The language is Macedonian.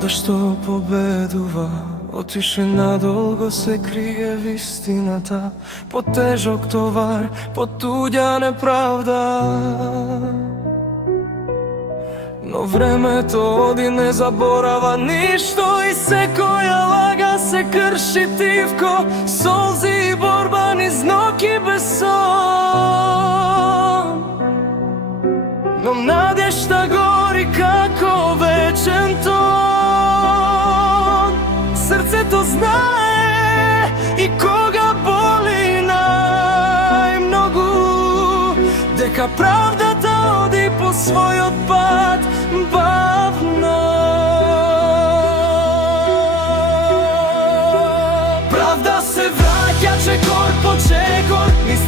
вода што победува, отише надолго се крие вистината, потежок товар, потуѓа неправда. Но времето оди, не заборава ништо и секоја лага се крши тивко, солзи и борба низ ноќи без сон. Но надежта гори како вечен тон. Срцето знае и кога боли најмногу, дека правдата оди по својот пат бавно. Правда се враќа чекор по чекор, низ